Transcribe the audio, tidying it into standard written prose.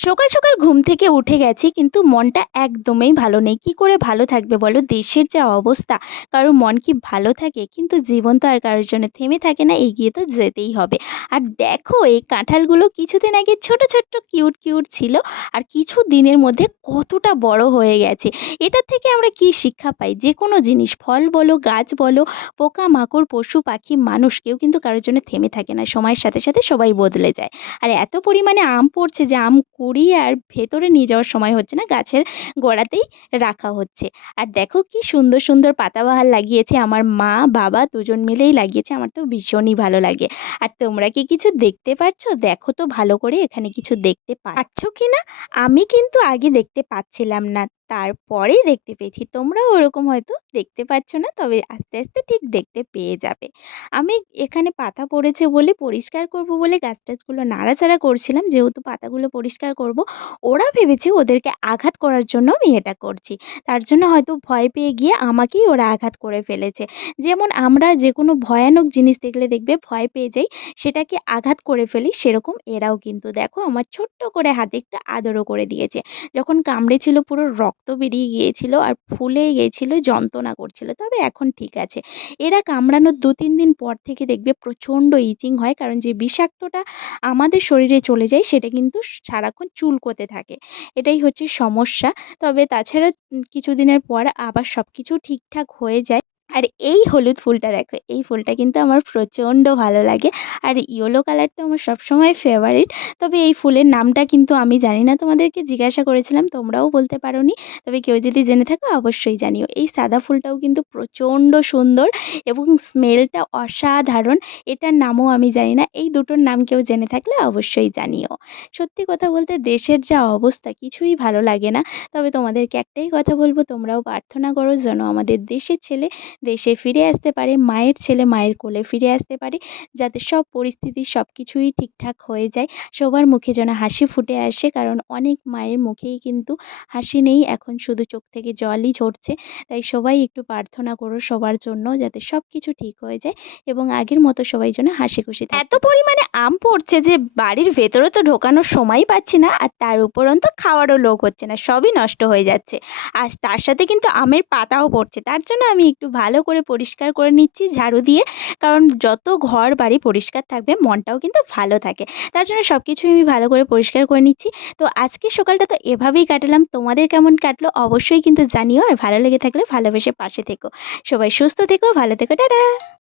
সকাল সকাল ঘুম থেকে উঠে গেছি, কিন্তু মনটা একদমই ভালো নেই। কি করে ভালো থাকবে বলো? দেশের যা অবস্থা, কারোর মন কি ভালো থাকে? কিন্তু জীবন তো আর কারোর জন্য থেমে থাকে না, এগিয়ে তো যেতেই হবে। আর দেখো, এই কাঁঠালগুলো কিছুদিন আগে ছোট ছোট্ট কিউট কিউট ছিল, আর কিছু দিনের মধ্যে কতটা বড় হয়ে গেছে। এটা থেকে আমরা কি শিক্ষা পাই? যে কোনো জিনিস, ফল বলো, গাছ বলো, পোকা মাকড়, পশু পাখি, মানুষ, কেউ কিন্তু কারোর জন্য থেমে থাকে না। সময়ের সাথে সাথে সবাই বদলে যায়। আর এত পরিমাণে আম পড়ছে যে আম কুড়িয়ে আর ভেতরে নিয়ে যাওয়ার সময় হচ্ছে না, গাছের গোড়াতেই রাখা হচ্ছে। আর দেখো কি সুন্দর সুন্দর পাতাবাহার লাগিয়েছে আমার মা বাবা দুজন মিলেই লাগিয়েছে, আমার তো ভীষণই ভালো লাগে। আর তোমরা কি কিছু দেখতে পাচ্ছ? দেখো তো ভালো করে, এখানে কিছু দেখতে পাচ্ছ কি না? আমি কিন্তু আগে দেখতে পাচ্ছিলাম না, তারপরেই দেখতে পেয়েছি। তোমরাও ওরকম হয়তো দেখতে পাচ্ছ না, তবে আস্তে আস্তে ঠিক দেখতে পেয়ে যাবে। আমি এখানে পাতা পড়েছে বলে পরিষ্কার করব বলে গাছ টাছগুলো নাড়াচাড়া করছিলাম, যেহেতু পাতাগুলো পরিষ্কার করব। ওরা ভেবেছে ওদেরকে আঘাত করার জন্য আমি এটা করছি। তার জন্য হয়তো ভয় পেয়ে গিয়ে আমাকেই ওরা আঘাত করে ফেলেছে। যেমন আমরা যে কোনো ভয়ানক জিনিস দেখলে দেখবে ভয় পেয়ে যাই, সেটাকে আঘাত করে ফেলি, সেরকম এরাও কিন্তু দেখো আমার ছোট্ট করে হাতে একটু আদরও করে দিয়েছে। যখন কামড়েছিল পুরো রক্ত বেরিয়ে গিয়েছিল আর ফুলে গিয়েছিল, যন্ত্রণা করছিল, তবে এখন ঠিক আছে। এরা কামড়ানোর ২-৩ দিন পর থেকে দেখবে প্রচণ্ড ইচিং হয়, কারণ যে বিষাক্তটা আমাদের শরীরে চলে যায় সেটা কিন্তু সারাক্ষণ চুলকোতে থাকে। এটাই হচ্ছে সমস্যা। তবে তাছাড়া কিছুদিনের পর আবার সবকিছু ঠিকঠাক হয়ে যায়। আর এই হলুদ ফুলটা দেখো, এই ফুলটা কিন্তু আমার প্রচণ্ড ভালো লাগে। আর ইয়েলো কালার তো আমার সবসময় ফেভারিট। তবে এই ফুলের নামটা কিন্তু আমি জানি না, তোমাদেরকে জিজ্ঞাসা করেছিলাম, তোমরাও বলতে পারোনি। তবে কেউ যদি জেনে থাকো অবশ্যই জানিও। এই সাদা ফুলটাও কিন্তু প্রচণ্ড সুন্দর এবং স্মেলটা অসাধারণ। এটার নামও আমি জানি না, এই দুটোর নাম কেউ জেনে থাকলে অবশ্যই জানিও। সত্যি কথা বলতে দেশের যা অবস্থা, কিছুই ভালো লাগে না। তবে তোমাদেরকে একটাই কথা বলবো, তোমরাও প্রার্থনা করো যেন আমাদের দেশের ছেলে দেশে ফিরে আসতে পারে, মায়ের ছেলে মায়ের কোলে ফিরে আসতে পারে, যাতে সব পরিস্থিতি সব কিছুই ঠিকঠাক হয়ে যায়। সবার মুখে যেন হাসি ফুটে আসে, কারণ অনেক মায়ের মুখেই কিন্তু হাসি নেই, এখন শুধু চোখ থেকে জলই ঝরছে। তাই সবাই একটু প্রার্থনা করো সবার জন্য, যাতে সব কিছু ঠিক হয়ে যায় এবং আগের মতো সবাই যেন হাসি খুশি থাকে। এত পরিমাণে আম পড়ছে যে বাড়ির ভেতরে তো ঢোকানোর সময় পাচ্ছি না, আর তার উপরন্ত খাওয়ারও লোক হচ্ছে না, সবই নষ্ট হয়ে যাচ্ছে। আর তার সাথে কিন্তু আমের পাতাও পড়ছে, তার জন্য আমি একটু ভালো করে পরিষ্কার করে নিচ্ছি ঝাড়ু দিয়ে। কারণ যত ঘর বাড়ি পরিষ্কার থাকবে মনটাও কিন্তু ভালো থাকে। তার জন্য সব কিছুই আমি ভালো করে পরিষ্কার করে নিচ্ছি। তো আজকের সকালটা তো এভাবেই কাটালাম। তোমাদের কেমন কাটলো অবশ্যই কিন্তু জানিও, আর ভালো লেগে থাকলে ভালোবেসে পাশে থেকো। সবাই সুস্থ থেকো, ভালো থেকো, টাটা।